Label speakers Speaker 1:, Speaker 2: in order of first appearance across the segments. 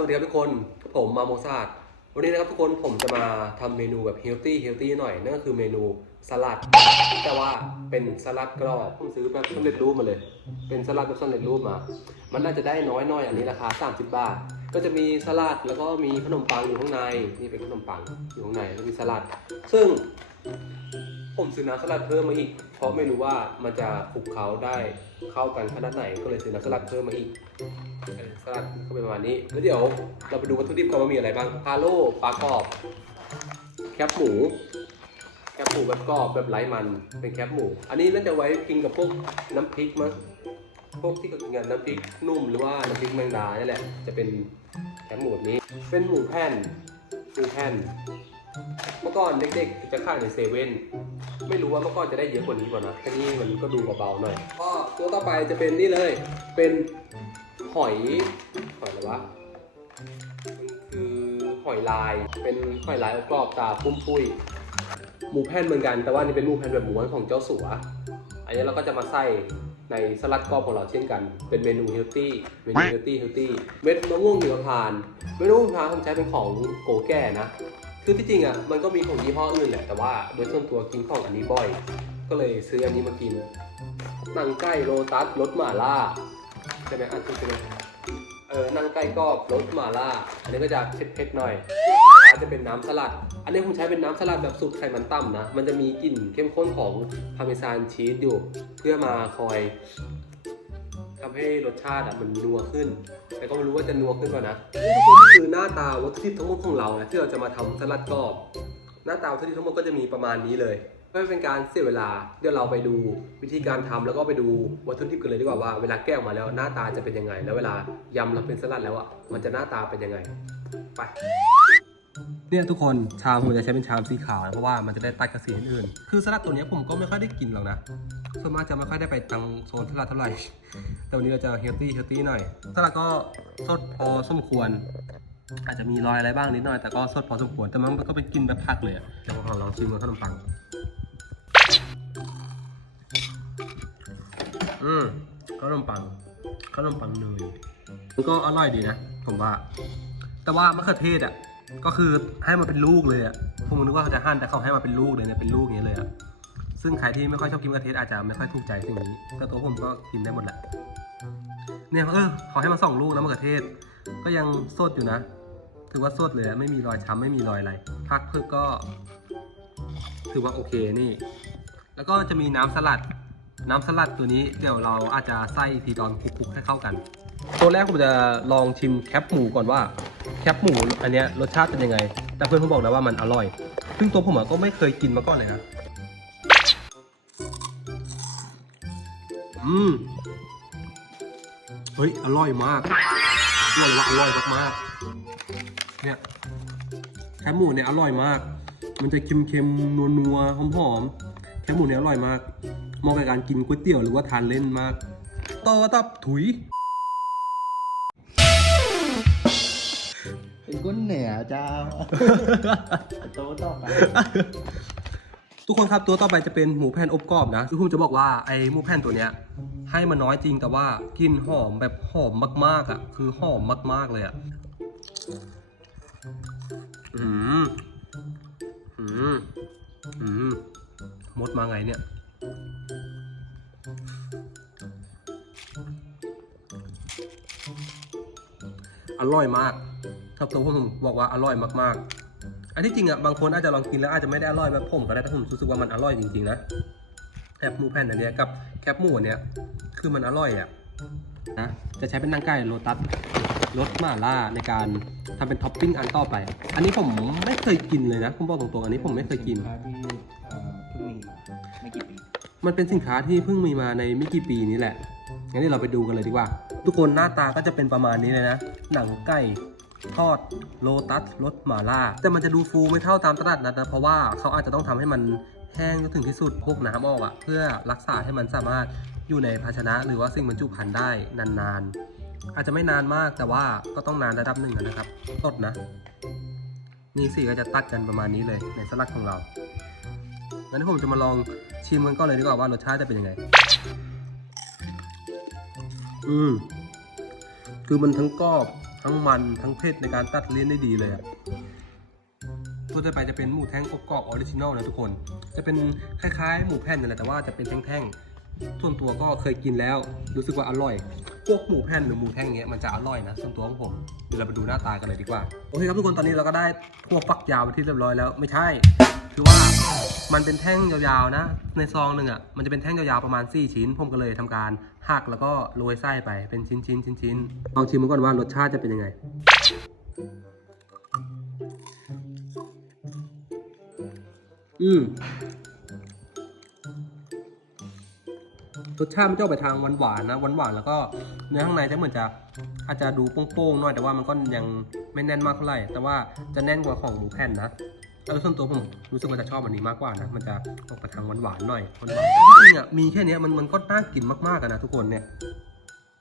Speaker 1: สวัสดีครับทุกคนผมมาโมซาดวันนี้นะครับทุกคนผมจะมาทำเมนูแบบเฮลตี้เฮลตี้หน่อยนั่นก็คือเมนูสลัด แต่ว่าเป็นสลัดกรอบผมซื้อแบบสำเร็จรูปมาเลย เป็นสลัดแบบสำเร็จรูปมา มันน่าจะได้น้อยหน่อยอันนี้ราคา 30 บาท ก็จะมีสลัดแล้วก็มีขนมปังอยู่ข้างในนี่เป็นขนมปังอยู่ข้างในแล้วมีสลัด ซึ่ง ผมซื้อน้ำสลัดเพิ่มมาอีก เพราะไม่รู้ว่ามันจะคลุกเคล้าได้เข้ากันขนาดไหน ก็เลยซื้อน้ำสลัดเพิ่มมาอีกสลัดก็เป็นประมาณนี้ แล้วเดี๋ยวเราไปดูวัตถุดิบกันว่ามีอะไรบ้างพาโล่ปลากรอบ แคบหมู แคบหมูแบบกรอบแบบไร้มัน เป็นแคบหมู อันนี้น่าจะไว้กินกับพวกน้ำพริกมั้ง พวกที่กินกับน้ำพริกนุ่มหรือว่าน้ำพริกแมงดานี่แหละ จะเป็นแคบหมูแบบนี้ เป็นหมูแผ่นหมูแผ่น เมื่อก่อนเด็กๆจะขายในเซเว่น ไม่รู้ว่าเมื่อก่อนจะได้เยอะกว่านี้ป่ะนะแค่นี้มันก็ดูเบาๆหน่อยก็ตัวต่อไปจะเป็นนี่เลย เป็นหอยหอยอะไรวะมันคือหอยลาย เป็นหอยลายอบกรอบตาปุ้มปุ้ยหมูแผ่นเหมือนกัน แต่ว่านี่เป็นหมูแผ่นแบบหมูของเจ้าสัว อันนี้เราก็จะมาใส่ในสลัดกรอบของเราเช่นกัน เป็นเมนูเฮลตี้ เมนูเฮลตี้เฮลตี้ เม็ดมะม่วงหิมพานต์เม็ดมะม่วงหิมพานต์ผมใช้เป็นของโกแก่นะ คือที่จริงอะมันก็มีของยี่ห้ออื่นแหละแต่ว่าโดยส่วนตัวกินของอันนี้บ่อย ก็เลยซื้ออันนี้มากินนั่งไก่โรตัสรสหมาล่าใช่ไหมอ่านถูกใช่ไหมเออนั่งไก่กรอบรสหมาล่า อันนี้ก็จะเผ็ดๆหน่อยอาจจะเป็นน้ำสลัด อันนี้ผมใช้เป็นน้ำสลัดแบบสูตรไขมันต่ำนะ มันจะมีกลิ่นเข้มข้นของพาเมซานชีสอยู่ เพื่อมาคอย ทำให้รสชาติอะมันนัวขึ้น แต่ก็ไม่รู้ว่าจะนัวขึ้นป่ะนะนี่ทุกคนนี่คือหน้าตาวัตถุดิบทั้งหมดของเรานะที่เราจะมาทำสลัดกรอบ หน้าตาวัตถุดิบทั้งหมดก็จะมีประมาณนี้เลยไม่เป็นการเสียเวลาเดี๋ยวเราไปดูวิธีการทำแล้วก็ไปดูวัตถุดิบกันเลยดีกว่าว่าเวลาแก้ออกมาแล้วหน้าตาจะเป็นยังไง แล้วเวลายำแล้วเป็นสลัดแล้วอะมันจะหน้าตาเป็นยังไง ไป เนี่ยทุกคนชามผมจะใช้เป็นชามสีขาวนะเพราะว่ามันจะได้ตัดกับสีอื่นๆคือสลัดตัวเนี้ยผมก็ไม่ค่อยได้กินหรอกนะส่วนมากจะไม่ค่อยได้ไปทางโซนสลัดเท่าไหร่แต่วันนี้เราจะเฮลตี้เฮลตี้หน่อยสลัดก็สดพอสมควร อาจจะมีรอยอะไรบ้างนิดหน่อยแต่ก็สดพอสมควรแต่มันก็เป็นกินแบบผักเลยอะเดี๋ยวผมขอลองชิมกับขนมปังอืมขนมปังขนมปังเนยมันก็อร่อยดีนะผมว่า แต่ว่ามะเขือเทศอะ ก็คือให้มาเป็นลูกเลยอะผมนึกว่าเขาจะหั่นแต่เขาให้มาเป็นลูกเลยเนี่ยเป็นลูกอย่างนี้เลยอะซึ่งใครที่ไม่ค่อยชอบกินมะเทศอาจจะไม่ค่อยถูกใจสิ่งนี้แต่ตัวผมก็กินได้หมดแหละเนี่ยเออเขาให้มาสองลูกนะมะเขือเทศ ก็ยังสดอยู่นะ ถือว่าสดเลยไม่มีรอยช้ำไม่มีรอยอะไรพักเพื่อก็ ถือว่าโอเคนี่ แล้วก็จะมีน้ำสลัด น้ำสลัดตัวนี้เดี๋ยวเราอาจจะใส่ทีตอนคลุกๆให้เข้ากัน ตัวแรกผมจะลองชิมแคปหมูก่อนว่า แคปหมูอันเนี้ยรสชาติเป็นยังไง แต่เพื่อนผมบอกแล้วว่ามันอร่อย ซึ่งตัวผมก็ไม่เคยกินมาก่อนเลยนะ อืม เฮ้ย อร่อยมากอร่อยว่าอร่อยมากๆ เนี่ยแคบหมูเนี่ยอร่อยมาก มันจะเค็มๆ นัวๆ หอมๆ แคบหมูเนี่ยอร่อยมากเหมาะกับการกินก๋วยเตี๋ยวหรือว่าทานเล่นมากต่อตับถุย
Speaker 2: เป็นก้นเหนือเจ้าโตต่อไป
Speaker 1: ทุกคนครับตัวต่อไปจะเป็นหมูแผ่นอบกรอบนะคือผมจะบอกว่าไอ้หมูแผ่นตัวเนี้ยให้มาน้อยจริงแต่ว่ากลิ่นหอมแบบหอมมากๆอะ คือหอมมากๆเลยอะอืมอืมอืมมดมาไงเนี่ยอร่อยมาก ถ้าตัวผมบอกว่าอร่อยมากๆ อันที่จริงอะบางคนอาจจะลองกินแล้วอาจจะไม่ได้อร่อยแบบผมก็ได้แต่ผมรู้สึกว่ามันอร่อยจริงๆนะแคบหมูแผ่นอันเนี้ยกับแคบหมูอันเนี้ยคือมันอร่อยอะนะจะใช้เป็นนางไก่โลตัสรสมาล่าในการทำเป็นท็อปปิ้งอันต่อไป อันนี้ผมไม่เคยกินเลยนะผมบอกตรงๆอันนี้ผมไม่เคยกิน
Speaker 2: มั
Speaker 1: นเป็นสินค้าที่เพิ่งมีมาในไม่กี่ปีนี้แหละงั้นเดี๋ยวเราไปดูกันเลยดีกว่า ทุกคนหน้าตาก็จะเป็นประมาณนี้เลยนะ หนังไก่ ทอดโลตัสรสหม่าล่า แต่มันจะดูฟูไม่เท่าตามตลาดนัดนะ เพราะว่าเขาอาจจะต้องทำให้มันแห้งจนถึงที่สุดพวกน้ำออกอะ่ะ เพื่อรักษาให้มันสามารถอยู่ในภาชนะ หรือว่าสิ่งบรรจุภัณฑ์ได้นานๆ อาจจะไม่นานมากแต่ว่าก็ต้องนานระดับหนึ่งนะครับสดนะ นี่สิก็จะตัดกันประมาณนี้เลยในสลัดของเรางั้นผมจะมาลองชิมกันก่อนเลยดีกว่าว่ารสชาติจะเป็นยังไง อืมคือมันทั้งกรอบ ทั้งมันทั้งเผ็ดในการตัดเลี่ยนได้ดีเลยอะตัวต่อไปจะเป็นหมูแท่งอบกรอบออริจินอลนะทุกคน จะเป็นคล้ายๆ หมูแผ่นนั่นแหละแต่ว่าจะเป็นแท่งๆส่วนตัวก็เคยกินแล้วรู้สึกว่าอร่อย พวกหมูแผ่นหรือหมูแท่งเงี้ยมันจะอร่อยนะส่วนตัวของผมเดี๋ยวเราไปดูหน้าตากันเลยดีกว่าโอเคครับทุกคนตอนนี้เราก็ได้ทั่วฝักยาวไปที่เรียบร้อยแล้วไม่ใช่คือว่ามันเป็นแท่งยาวๆนะ ในซองหนึ่งอะมันจะเป็นแท่งยาวๆประมาณ 4 ชิ้น ผมก็เลยทำการหักแล้วก็โรยไส้ไปเป็นชิ้นๆชิ้นๆลองชิมมันก่อนว่ารสชาติจะเป็นยังไงอืม รสชาติมันจะออกไปทางหวานๆนะหวานๆแล้วก็เนื้อข้างในจะเหมือนจะอาจจะดูโป้งๆหน่อยแต่ว่ามันก็ยังไม่แน่นมากเท่าไหร่ แต่ว่าจะแน่นกว่าของหมูแผ่นนะแล้วส่วนตัวผมรู้สึกว่าจะชอบอันนี้มากกว่านะมันจะออกไปทางหวานๆหน่อยหวานๆจริงอะมีแค่นี้มันมันก็น่ากินมากๆนะทุกคนเนี่ย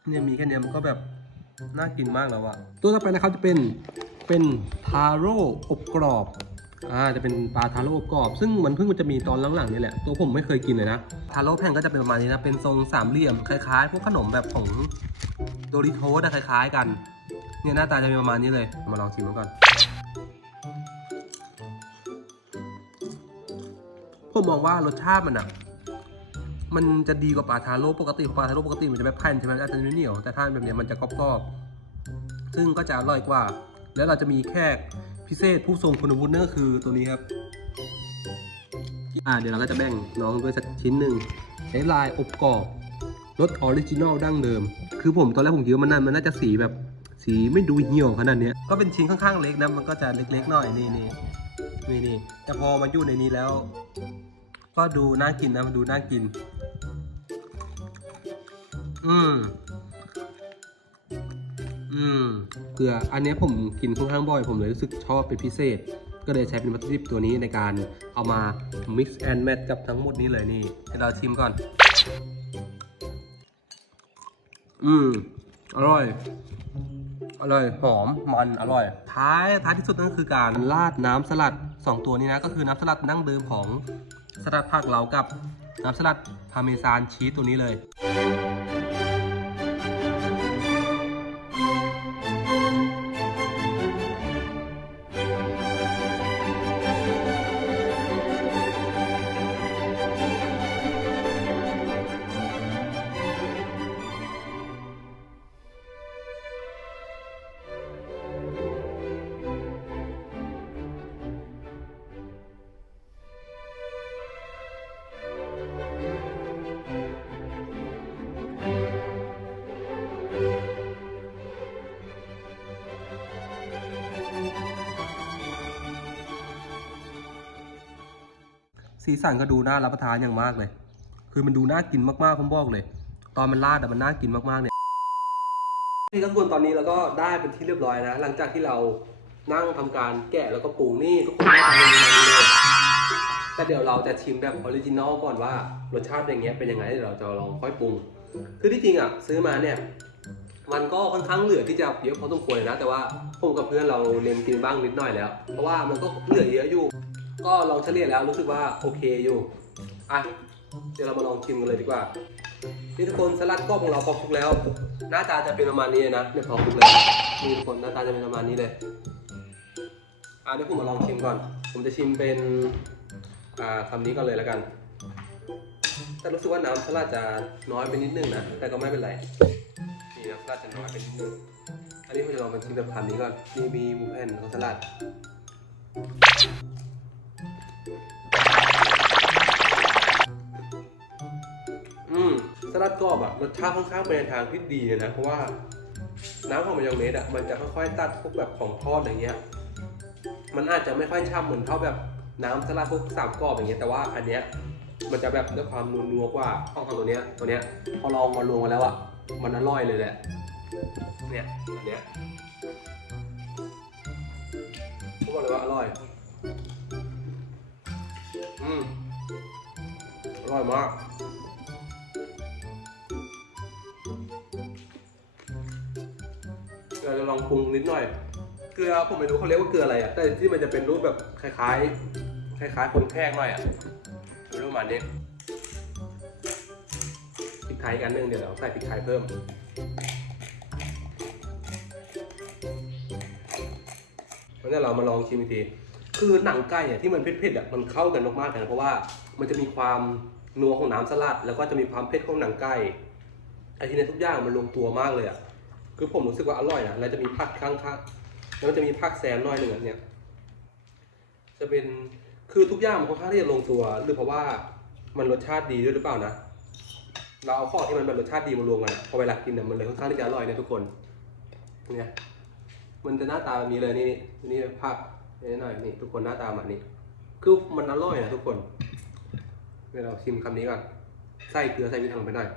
Speaker 1: เนี่ยมีแค่นี้มันก็แบบน่ากินมากแล้วอะตัวต่อไปนะครับจะเป็นเป็นทาโร่อบกรอบ อ่าจะเป็นปลาทาโร่กรอบ ซึ่งมันเพิ่งมันจะมีตอนหลังๆนี่แหละ ตัวผมไม่เคยกินเลยนะ ทาโร่แผ่นก็จะเป็นประมาณนี้นะ เป็นทรงสามเหลี่ยมคล้ายๆ พวกขนมแบบของโดริโทสอะคล้าย ๆ กัน เนี่ยหน้าตาจะเป็นประมาณนี้เลย มาลองชิมมันก่อน ผมมองว่ารสชาติมันอะมันจะดีกว่าปลาทาโร่ปกติปลาทาโร่ปกติมันจะแบบแผ่นใช่ไหมอาจจะเหนียวแต่ถ้าแบบเนี้ยมันจะกรอบๆซึ่งก็จะอร่อยกว่า แล้วเราจะมีแค่ พิเศษผู้ทรงคุณวุฒินั่นก็คือตัวนี้ครับอ่าเดี๋ยวเราก็จะแบ่งน้องด้วยสักชิ้นหนึ่งใช้ลายอบกรอบรสออริจินอลดั้งเดิม คือผมตอนแรกผมคิดว่ามันน่ามันน่าจะสีแบบสีไม่ดูเหี่ยวขนาดนี้ก็เป็นชิ้นข้างๆเล็กนะมันก็จะเล็กๆหน่อยนี่นี่นี่นี่แต่พอมาอยู่ในนี้แล้ว ก็ดูน่ากินนะมันดูน่ากิน อืม อืมเกลืออันเนี้ยผมกินค่อนข้างบ่อย ผมเลยรู้สึกชอบเป็นพิเศษ ก็เลยใช้เป็นวัตถุดิบตัวนี้ในการเอามา mix and match กับทั้งหมดนี้เลยนี่ให้เราชิมก่อน อืมอร่อย อร่อย หอม มัน อร่อย ท้าย ท้ายที่สุดนั่นคือการราดน้ำสลัด 2 ตัวนี้นะ ก็คือน้ำสลัดดั้งเดิมของสลัดผักเรากับน้ำสลัดพาเมซานชีสตัวนี้เลย สีสันก็ดูน่ารับประทานอย่างมากเลย คือมันดูน่ากินมากๆผมบอกเลย ตอนมันราดอะมันน่ากินมากๆเนี่ยนี่ก็ทุกคนตอนนี้เราก็ได้เป็นที่เรียบร้อยนะ หลังจากที่เรานั่งทำการแกะแล้วก็ปรุงนี่ทุกคนได้ทำเป็นแบบนี้เลยแต่เดี๋ยวเราจะชิมแบบออริจินอลก่อนว่ารสชาติอย่างเงี้ยเป็นยังไงเดี๋ยวเราจะลองค่อยปรุง คือที่จริงอะซื้อมาเนี่ยมันก็ค่อนข้างเหลือที่จะเยอะพอสมควรนะ แต่ว่าผมกับเพื่อนเราเน้นกินบ้างนิดหน่อยแล้ว เพราะว่ามันก็เหลือเยอะอยู่ ก็ลองเฉลี่ยแล้วรู้สึกว่าโอเคอยู่อะเดี๋ยวเรามาลองชิมกันเลยดีกว่านี่ทุกคนสลัดกรอบของเราพอคลุกแล้ว หน้าตาจะเป็นประมาณนี้นะเนี่ยพอคลุกแล้วนี่ทุกคนหน้าตาจะเป็นประมาณนี้เลยอะเดี๋ยวผมมาลองชิมก่อน ผมจะชิมเป็นอ่าคำนี้ก่อนเลยแล้วกันแต่รู้สึกว่าน้ำสลัดจะน้อยไปนิดนึงนะแต่ก็ไม่เป็นไรนี่น้ำสลัดจะน้อยไปนิดนึงอันนี้ผมจะลองเป็นชิมแบบคำนี้ก่อนนี่มีหมูแผ่นของสลัด ลัดกรอบอะรสชาติค่อนข้างไปในทางที่ดีเลยนะ เพราะว่าน้ำของมายองเนสอะมันจะค่อยๆตัดพวกแบบของทอดอย่างเงี้ย มันอาจจะไม่ค่อยช่ำเหมือนเท่าแบบน้ำสลัดพวกสามกรอบอย่างเงี้ยแต่ว่าอันเนี้ยมันจะแบบด้วยความนัวๆกว่าข้องของตัวเนี้ยตัวเนี้ยพอลองมารวมกันแล้วอะมันอร่อยเลยแหละเนี่ยอันเนี้ยผมบอกเลยว่าอร่อยอืมอร่อยมาก เราจะลองปรุงนิดหน่อย เกลือผมไม่รู้เขาเรียกว่าเกลืออะไรอะ แต่ที่มันจะเป็นรูปแบบคล้ายๆ คล้ายๆคนแข้หน่อยอะรูปประมาณนี้พริกไทยอีกอันหนึงเดี๋ยวเราใส่พริกไทยเพิ่มงั้นเดี๋ยวเรามาลองชิมอีกทีคือหนังไก่อะที่มันเผ็ดๆอะมันเข้ากันมากๆเลยนะเพราะว่ามันจะมีความนัวของน้ำสลัด แล้วก็จะมีความเผ็ดของหนังไก่ไอ้ที่ในทุกอย่างมันลงตัวมากเลยอะ คือผมรู้สึกว่าอร่อยนะแล้วจะมีผักข้างๆแล้วจะมีผักแซมหน้อยหนึ่งอันเนี้ยจะเป็นคือทุกอย่างมันค่อนข้างที่จะลงตัว หรือเพราะว่ามันรสชาติดีด้วยหรือเปล่านะ เราเอาข้อที่มันเป็นรสชาติดีมารวมกันพอเวลากินเนี่ยมันเลยค่อนข้างที่จะอร่อยเนี่ยทุกคนเนี่ยมันจะหน้าตาแบบนี้เลยนี่นี่นี่ภาพนี่หน่อยนี่ทุกคนหน้าตาแบบนี้ คือมันอร่อยนะทุกคนเดี๋ยวเราชิมคำนี้ก่อนใส่เกลือใส่พริกลงไปหน่อย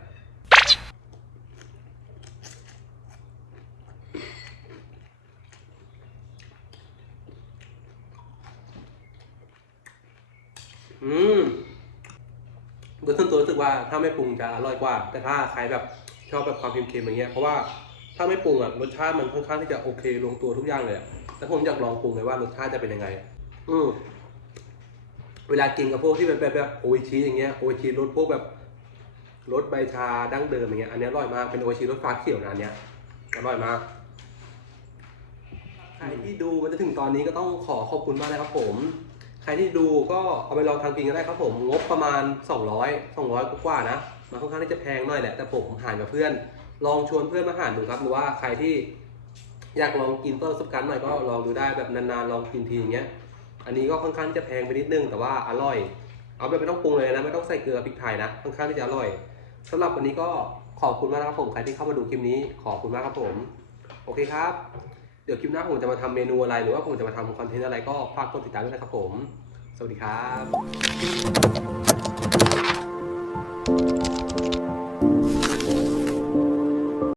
Speaker 1: อืมโดยส่วนตัวรู้สึกว่าถ้าไม่ปรุงจะอร่อยกว่า แต่ถ้าใครแบบชอบแบบความเค็มๆอย่างเงี้ย เพราะว่าถ้าไม่ปรุงอะรสชาติมันค่อนข้างที่จะโอเค ลงตัวทุกอย่างเลยแต่ผมอยากลองปรุงเลยว่ารสชาติจะเป็นยังไง อืมเวลากินกับพวกที่เป็นแบบแบบโอชิอย่างเงี้ยโอชิรสพวกแบบรสใบชาดั้งเดิมอย่างเงี้ย อันนี้อร่อยมาก เป็นโอชิรสฟ้าเขียวนะอันเนี้ยอร่อยมาก ใครที่ดูมันจะถึงตอนนี้ก็ต้องขอขอบคุณมากนะครับผม ใครที่ดูก็เอาไปลองทำกินก็ได้ครับผม งบประมาณ 200 200กว่าๆนะ มันค่อนข้างที่จะแพงหน่อยแหละ แต่ผมหารกับเพื่อน ลองชวนเพื่อนมาหารดูครับ หรือว่าใครที่อยากลองกินเพื่อประสบการณ์หน่อยก็ลองดูได้แบบนานๆ ลองกินทีอย่างเงี้ย อันนี้ก็ค่อนข้างจะแพงไปนิดนึงแต่ว่าอร่อย เอาแบบไม่ต้องปรุงเลยนะ ไม่ต้องใส่เกลือพริกไทยนะ ค่อนข้างที่จะอร่อยสำหรับวันนี้ก็ขอบคุณมากนะครับผม ใครที่เข้ามาดูคลิปนี้ ขอบคุณมากครับผม โอเคครับ ดี๋ยวคลิปหน้าผมจะมาทำเมนูอะไร หรือว่าผมจะมาทำคอนเทนต์อะไรก็ฝากกดติดตามด้วยนะครับผม สวัสดีครับ